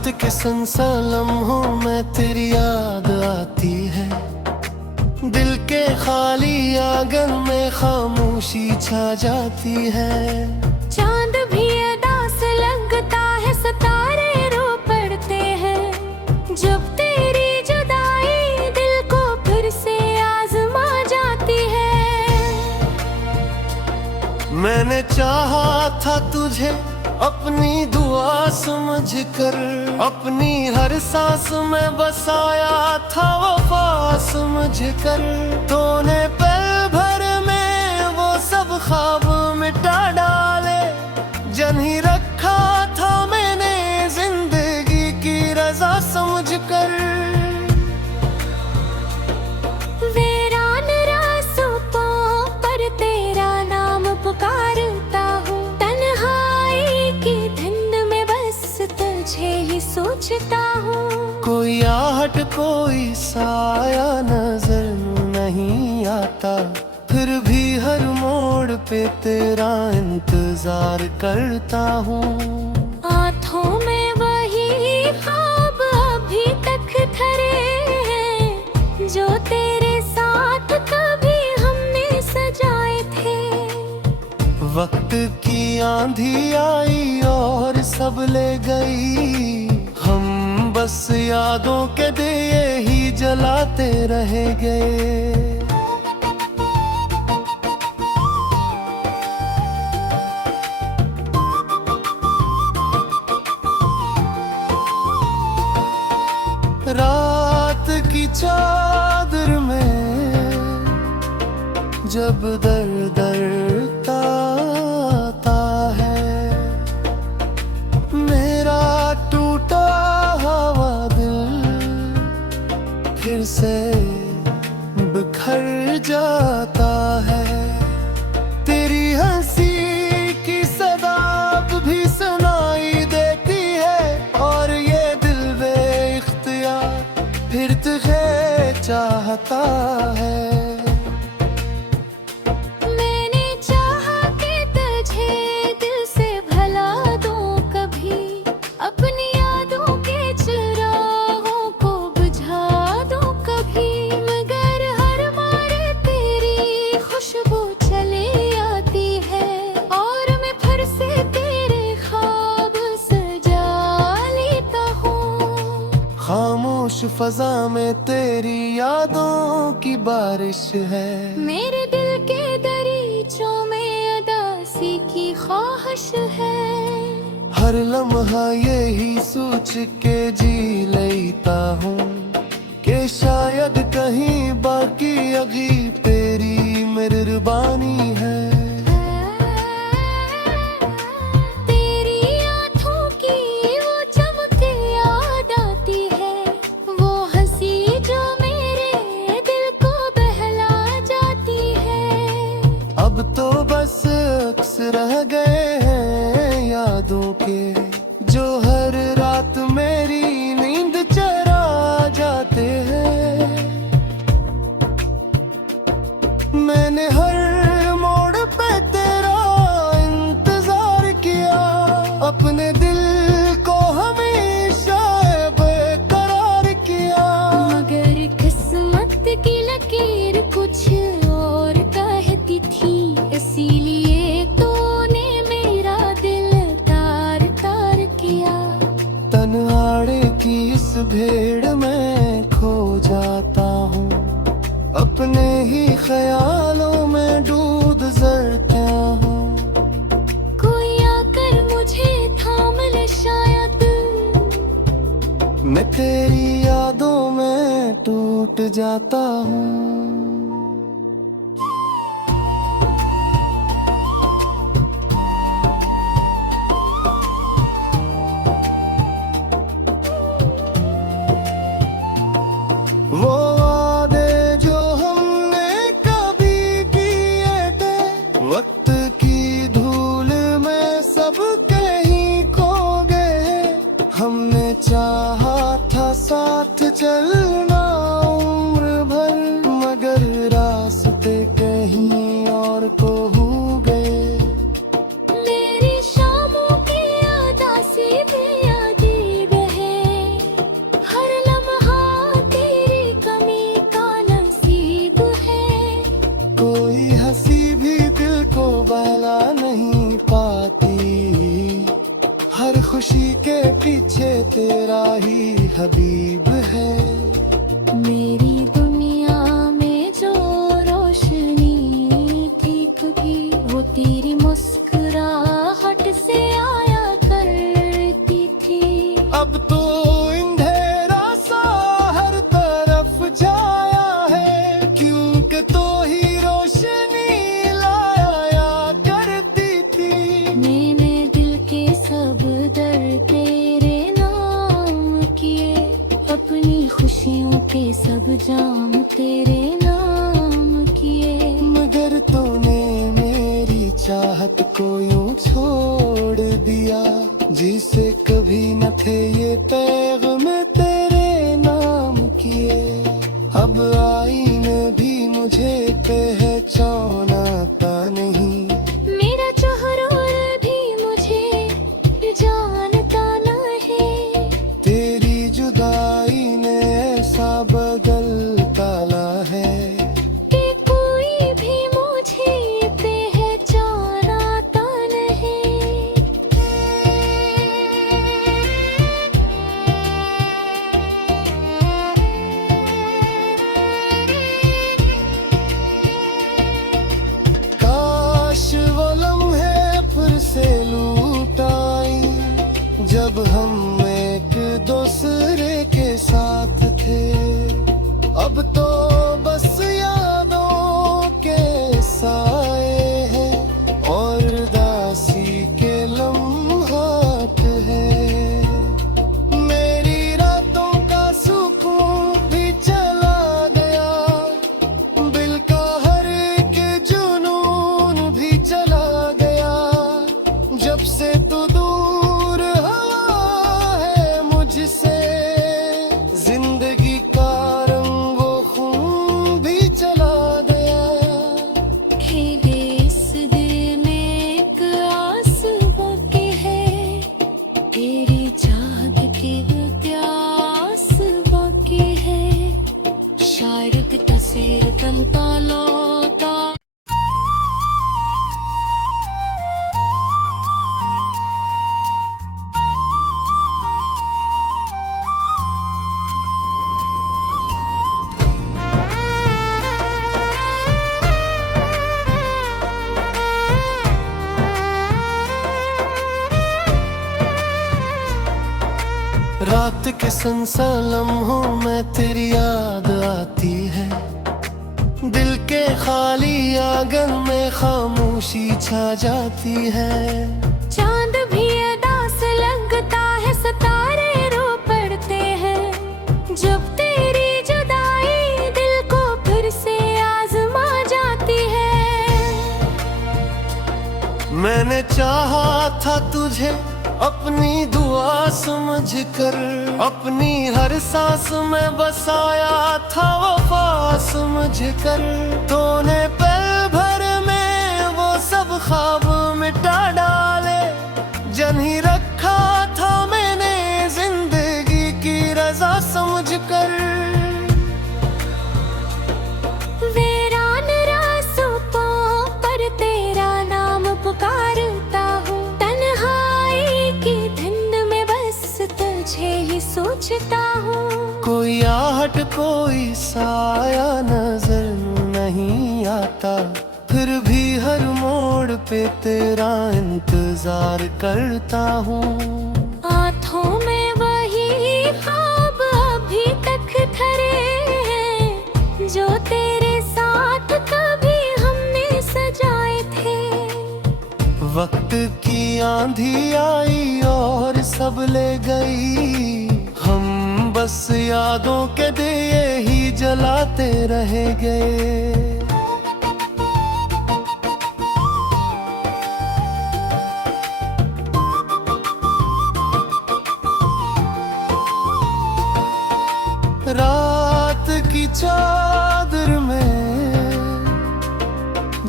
रात के संसा लम्हों में तेरी याद आती है। दिल के खाली आंगन में खामोशी छा जाती है। चांद भी अदास लगता है, सितारे रो पड़ते हैं। जब तेरी जुदाई दिल को फिर से आजमा जाती है। मैंने चाहा था तुझे अपनी दुआ समझकर, अपनी हर सांस में बसाया था वफा समझकर। तूने पल भर में वो सब ख्वाब मिटा डाले। जन ही रखा था मैंने जिंदगी की रजा समझकर। वीरान रास्तों पर तेरा नाम पुकारता हूँ। तुझे ही सोचता हूँ। कोई आहट कोई साया नजर नहीं आता, फिर भी हर मोड़ पे तेरा इंतजार करता हूँ। आँखों में वही ख्वाब अभी तक धरे हैं, जो तेरे साथ कभी हमने सजाए थे। वक्त की आंधी आई और सब ले गई, हम बस यादों के दिए ही जलाते रह गए। रात की चादर में जब दर्द आता है, मेरा टूटा हुआ दिल फिर से बिखर जाता है। तेरी हंसी की सदा भी सुनाई देती है, और ये दिल बेइख्तियार फिर तुझे चाहता है। खामोश फजा में तेरी यादों की बारिश है। मेरे दिल के दरीचों में अदासी की ख्वाहिश है। हर लम्हा यही सोच के जी लेता हूँ कि शायद कहीं बाकी अभी तेरी मेहरबानी है। अब तो बस अक्स रह गए हैं यादों के, जो हर रात मेरी नींद चरा जाते हैं। मैंने हर मोड़ पे तेरा इंतजार किया, अपने दिल को हमेशा बेकरार किया। मगर किस्मत की लकीर कुछ और कहती थी, इसीलिए तूने मेरा दिल तार तार किया। तन्हारे की इस भीड़ में खो जाता हूँ, अपने ही ख्यालों में डूब गुजरता हूँ। कोई आकर मुझे थाम ले शायद, मैं तेरी यादों में टूट जाता हूँ। वो वादे जो हमने कभी तेरा ही हबीब है। मेरी दुनिया में जो रोशनी थी कभी, वो तेरी मुस्कुराहट से आया करती थी। अब तो अंधेरा सा हर तरफ छाया है, क्योंकि तो ही रोशनी लाया करती थी। मैंने दिल के सब दर्द तेरे नाम किए, अपनी खुशियों के सब जाम तेरे नाम किए। मगर तूने मेरी चाहत को यूं छोड़ दिया, जिसे कभी न थे ये पैगाम तेरे नाम किए। अब आईने भी मुझे पहचानता नहीं, मेरा चेहरा भी मुझे जानता नहीं। तेरी जुदाई ने ऐसा बदल डाला है कि कोई भी मुझे पहचानता नहीं। काश वो लम्हे फिर से लौट आए, जब हम एक दूसरे के साथ थे। अब तो बस यादों के साए हैं और दासी के लम्हात है। मेरी रातों का सुकून भी चला गया, दिल का हर एक जुनून भी चला गया। जब से तू दूर हुआ है मुझसे, जिंदगी का रंगो खून भी चला गया। खिले इस दिल में एक आस बाकी है, तेरी चाहत के प्यास बाकी है। शायद तस्वीर बनता लौटा। रात के संसा लम्हों में तेरी याद आती है, दिल के खाली आंगन में खामोशी छा जाती है। चांद भी अदास लगता है, सितारे रो पड़ते हैं। जब तेरी जुदाई दिल को फिर से आजमा जाती है। मैंने चाहा था तुझे अपनी दुआ समझकर, अपनी हर सांस में बसाया था वफा समझकर। तूने पल भर में वो सब ख्वाब मिटा डाले, जन ही रखा था मैंने जिंदगी की रजा समझकर। वीरान रास्तों पर तेरा नाम पुकारता हूँ, तन्हाई की धुंध में बस तुझे ही सोचता हूँ। कोई आहट कोई साया नजर नहीं आता, फिर भी हर मोड़ पे तेरा इंतजार करता हूँ। आँखों में वही ख्वाब अभी तक धरे हैं, जो तेरे साथ कभी हमने सजाए थे। वक्त की आंधी आई और सब ले गई, हम बस यादों के दिए ही जलाते रह गए। रात की चादर में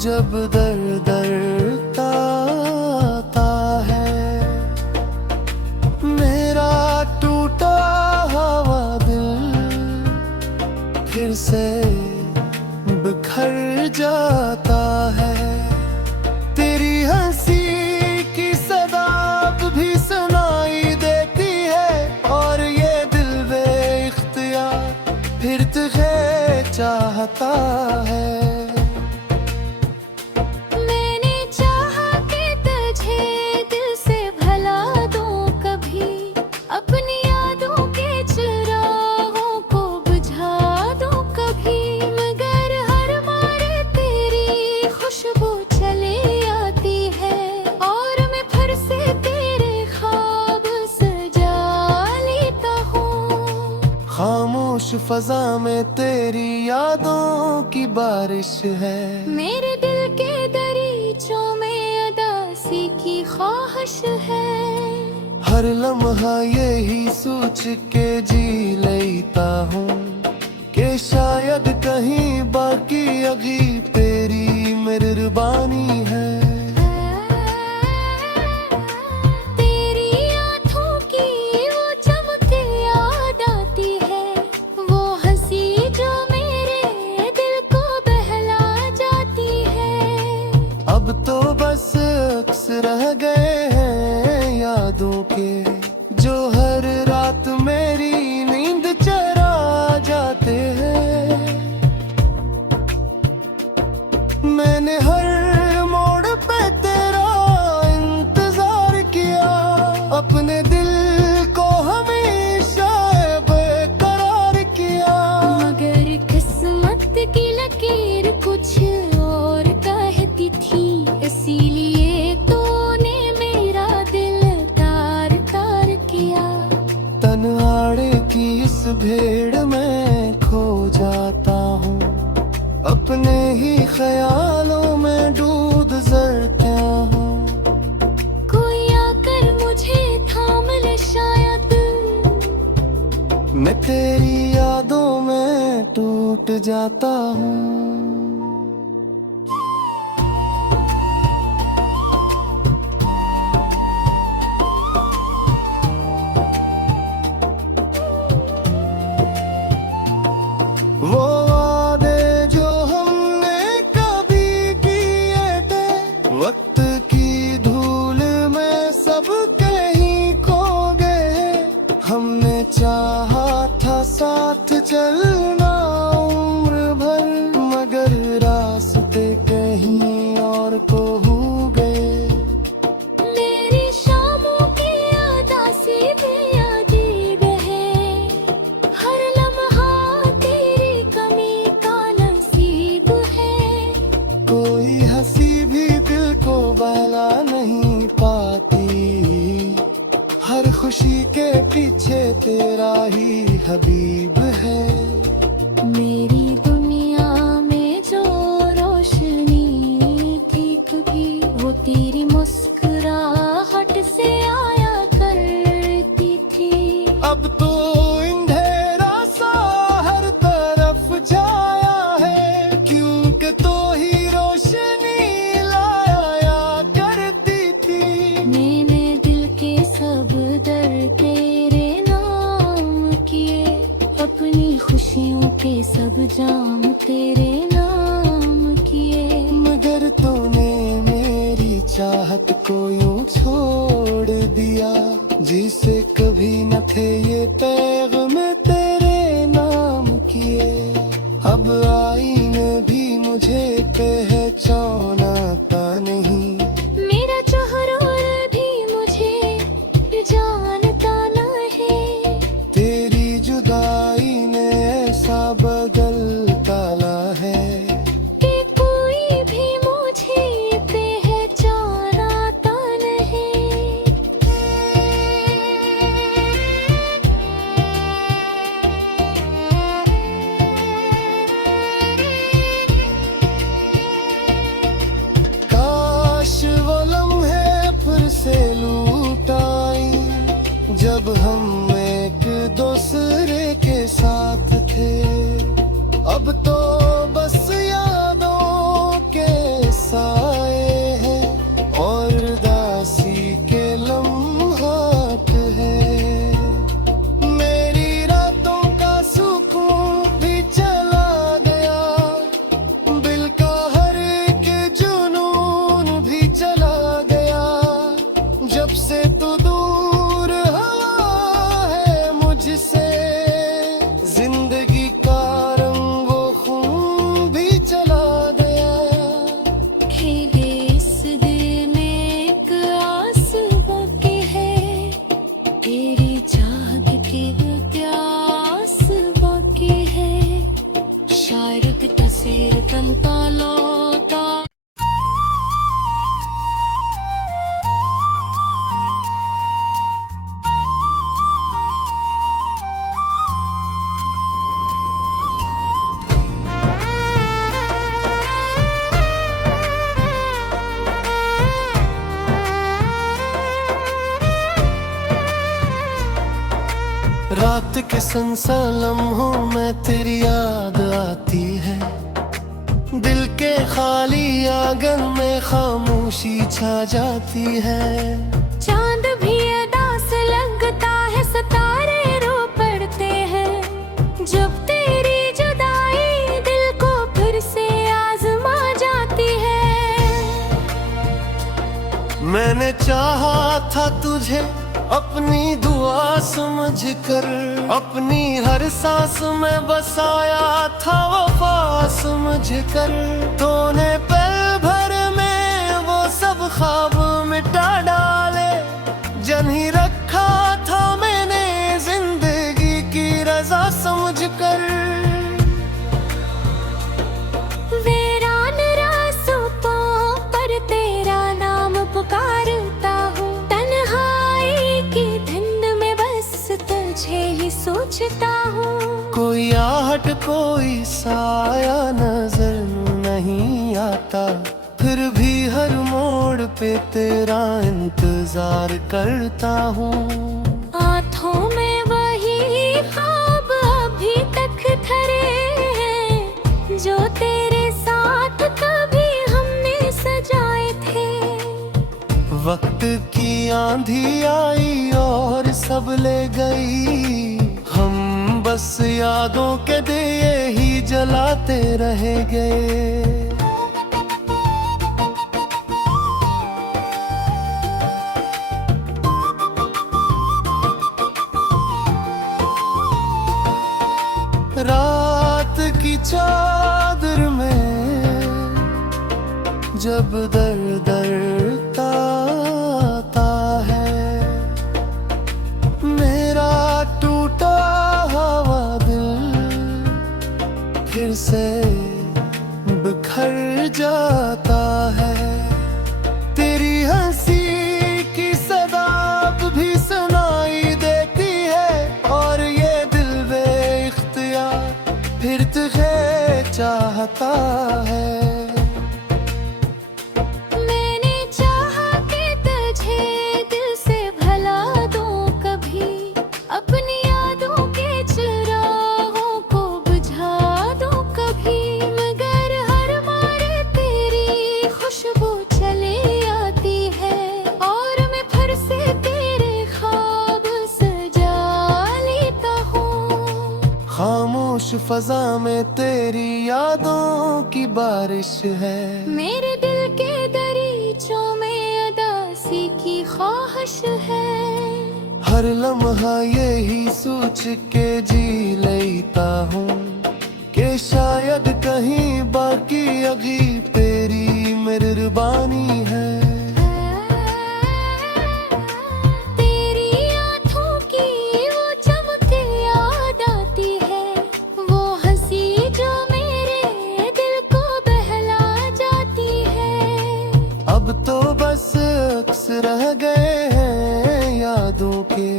जब दर्द आता है, मेरा टूटा हुआ दिल फिर से बिखर जाता है। तेरी हंसी की सदा भी सुनाई देती है और चाहता है। मैंने चाहा कि तुझे दिल से भला दूं कभी, अपनी यादों के चिरागों को बुझा दूं कभी, मगर हर मारे तेरी खुशबू चली आती है और मैं फिर से तेरे ख्वाब सजा लेता हूँ। खामोश फजा में तेरी यादों की बारिश है, मेरे दिल के दरीचों में अदासी की ख्वाहिश है। हर लम्हा यही सोच के जी लेता हूँ कि शायद कहीं बाकी अभी तेरी मेहरबानी है। तेरी आँखों की वो चमक याद आती है, वो हंसी जो मेरे दिल को बहला जाती है। अब तो बस अक्स रह गए हैं यादों के, जो हर रात मेरी नींद चरा जाते हैं। मैंने हर मोड़ पे तेरा इंतजार किया, अपने दिल को हमेशा बेकरार किया, मगर किस्मत की लकीर कुछ और कहती थी, इसीलिए तूने मेरा दिल तार तार किया। तन्हाड़े की इस भीड़ में खो जाता हूँ, अपने ही ख्यालों में डूब गुजरता हूँ। कोई आकर मुझे थाम ले शायद, मैं तेरी यादों में टूट जाता हूँ। वो वादे जो हमने कभी किए थे, वक्त की धूल में सब कहीं खो गए। हमने चाहा था साथ चलना उम्र भर, मगर रास्ते कहीं और को हो गए। मेरी शामों की उदासी भी यादें है, हर लम्हा तेरी कमी का नसीब है। कोई हंसी भी दिल को बहला नहीं पाती, हर खुशी के पीछे तेरा ही हबीब है। मेरी दुनिया में जो रोशनी थी कभी, वो तेरी मुस्कुराहट से आया करती थी। अब तो अंधेरा सा हर तरफ छाया है, क्योंकि तो ही रोशनी लाया करती थी। मैंने दिल के सब दर्द तेरे नाम किए, अपनी खुशियों के सब जाम तेरे नाम किए। मगर तूने मेरी चाहत को यूं छोड़ दिया, जिसे कभी न थे ये पैगाम तेरे नाम किए। अब आईने भी मुझे पहचानता नहीं, मेरा चेहरा भी मुझे जानता नहीं। तेरी जुदाई ने ऐसा बदल डाला है कि कोई भी मुझे पहचानता नहीं। काश वो लम्हे फिर से लौट आई, जब हम एक दूसरे के साथ थे। अब तो बस यादों के साए हैं और उदासी के लम्हात हैं। मेरी रातों का सुकून भी चला गया, दिल का हर एक जुनून भी चला गया, जब से तू दूर हवा रात के संसा लम्हों में तेरी याद आती है। दिल के खाली आंगन में खामोशी छा जाती है। चांद भी अदास लगता है, सितारे रो पड़ते हैं। जब तेरी जुदाई दिल को फिर से आजमा जाती है। मैंने चाहा था तुझे अपनी दुआ समझकर, अपनी हर सांस में बसाया था वफा समझकर। तूने पल भर में वो सब ख्वाब मिटा डाले। जन ही रखा था मैंने जिंदगी की रजा समझकर। वीरान रास्तों पर तेरा नाम पुकारता हूँ। तन्हाई की धुंध में बस तुझे ही सोचता हूँ। कोई आहट कोई साया नजर नहीं आता, फिर भी हर मोड़ पे तेरा इंतजार करता हूँ। आँखों में वही ख्वाब अभी तक धरे हैं, जो तेरे साथ कभी हमने सजाए थे। वक्त की आंधी आई और सब ले गई, हम बस यादों के दिए ही जलाते रह गए। रात की चादर में जब दर्द आता है, मेरा टूटा हुआ दिल फिर से बिखर जाता है। तेरी हंसी की सदा भी सुनाई देती है, और ये दिल बेइख्तियार फिर तुझे चाहता है। मैंने चाहा कि तुझे दिल से भला दूं कभी, अपनी यादों के चिरागों को बुझा दूं कभी। मगर हर मारे तेरी खुशबू चली आती है, और मैं फिर से तेरे ख्वाब सजा लेता हूँ। खामोश फजा में तेरी यादों की बारिश है। मेरे दिल के दरीचों में अदासी की ख्वाहिश है। हर लम्हा यही सोच के जी लेता हूँ कि शायद कहीं बाकी अभी तेरी मेहरबानी है। तेरी आँखों की वो चमक याद आती है, वो हंसी जो मेरे दिल को बहला जाती है। अब तो बस अक्स रह गए हैं यादों के,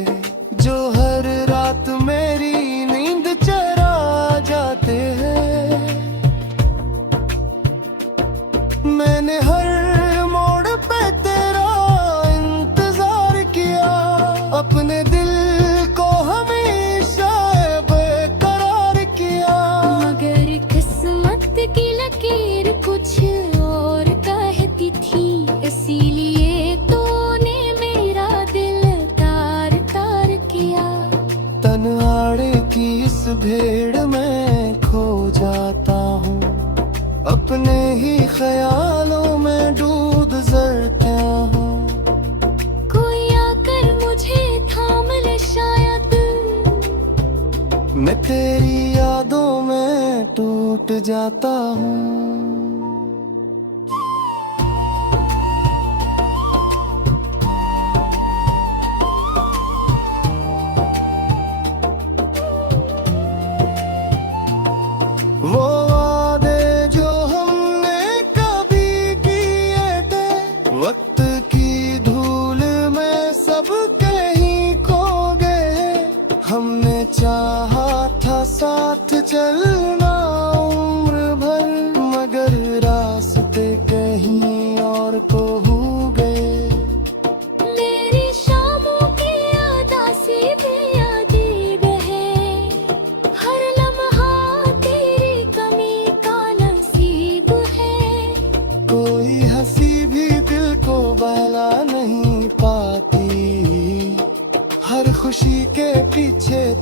जो हर रात मेरी नींद चरा जाते हैं। मैंने हर मोड़ पे तेरा इंतजार किया, अपने दिल को हमेशा बेकरार किया। मगर किस्मत की लकीर कुछ और कहती थी, इसीलिए तूने मेरा दिल तार तार किया। तन्हाड़े की इस भीड़ में खो जाता हूँ, अपने ही ख्यालों में डूब गुजरता हूँ। कोई आकर मुझे थाम ले शायद, मैं तेरी यादों में टूट जाता हूँ। वो वादे जो हमने कभी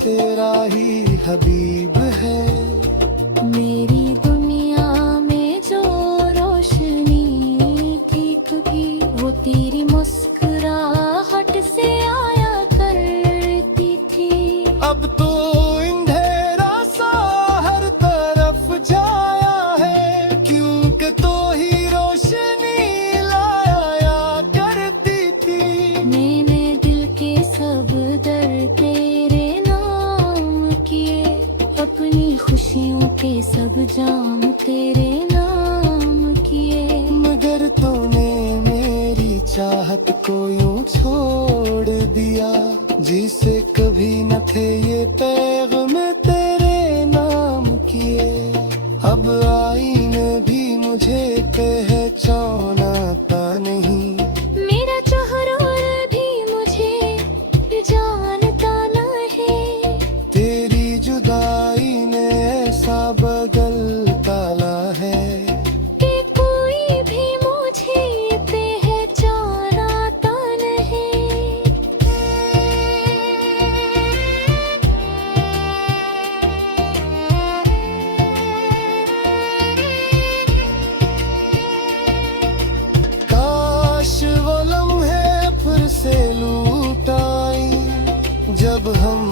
तेरा ही हबीब है। मेरी दुनिया में जो रोशनी थी कभी, वो तेरी मुस्कुराहट से आया करती थी। अब तो अंधेरा सा हर तरफ छाया है, क्योंकि तो ही रोशनी लाया करती थी। मैंने दिल के सब दर्द तेरे नाम किए, अपनी खुशियों के सब जाम तेरे नाम किए। मगर तूने मेरी चाहत को यूं छोड़ दिया, जिसे कभी न थे ये पैगाम तेरे नाम किए। अब आईने भी मुझे पहचानता नहीं, मेरा चेहरा भी मुझे जानता नहीं। तेरी जुदाई ने ऐसा बदल डाला है कि कोई भी मुझे पहचानता नहीं। काश वो लम्हे फिर से लौट आए, जब हम